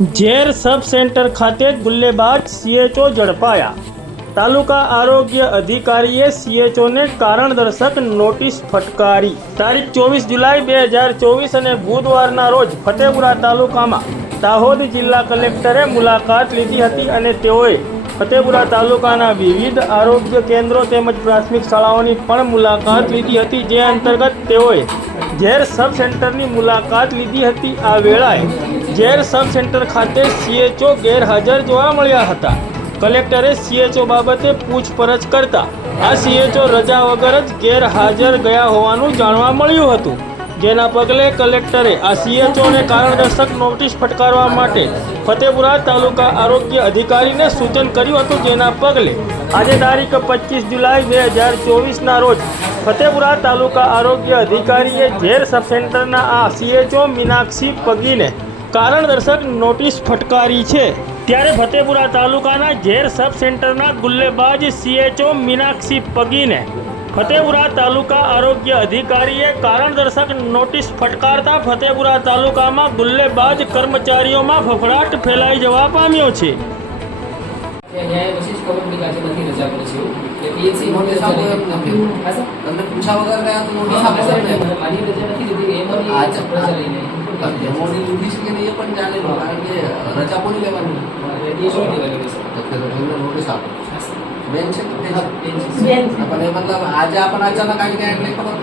ઝેર સબ સેન્ટર ખાતે ગુલ્લેબાજ સીએચઓ ઝડપાયા। તાલુકા આરોગ્ય અધિકારીએ સીએચઓને કારણદર્શક નોટિસ ફટકારી। તારીખ 24 જુલાઈ 2024 અને બુધવારના રોજ ફતેપુરા તાલુકામાં દાહોદ જિલ્લા કલેક્ટરે મુલાકાત લીધી હતી અને તેઓએ ફતેપુરા તાલુકાના વિવિધ આરોગ્ય કેન્દ્રો તેમજ પ્રાથમિક શાળાઓની પણ મુલાકાત લીધી હતી, જે અંતર્ગત તેઓએ ઝેર સબ સેન્ટરની મુલાકાત લીધી હતી। આ વેળાએ ઝેર સબ સેન્ટર ખાતે સીએચઓ ગેરહાજર જોવા મળ્યા હતા। કલેક્ટરે સીએચઓ બાબતે પૂછપરછ કરતા આ સીએચઓ રજા વગર જ ગેરહાજર ગયા હોવાનું જાણવા મળ્યું હતું, જેના પગલે કલેક્ટરે આ સીએચઓને કારણદર્શક નોટિસ ફટકારવા માટે ફતેપુરા તાલુકા આરોગ્ય અધિકારીને સૂચન કર્યું હતું, જેના પગલે આજે તારીખ 25 જુલાઈ 2024ના રોજ ફતેપુરા તાલુકા આરોગ્ય અધિકારીએ ઝેર સબ સેન્ટરના આ સીએચઓ મીનાક્ષી પગીને કારણદર્શક નોટિસ ફટકારી છે। ત્યારે ફતેપુરા તાલુકાના ઝેર સબ સેન્ટરના ગુલ્લેબાજ સીએચઓ મીનાક્ષી પગીને ફતેપુરા તાલુકા આરોગ્ય અધિકારીએ કારણદર્શક નોટિસ ફટકારતા ફતેપુરા તાલુકામાં ગુલ્લેબાજ કર્મચારીઓમાં ફફડાટ ફેલાઈ જવા પામ્યો છે। आज आपण अचानक आगे खबर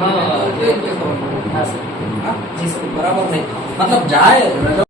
बराबर नहीं, मतलब जाए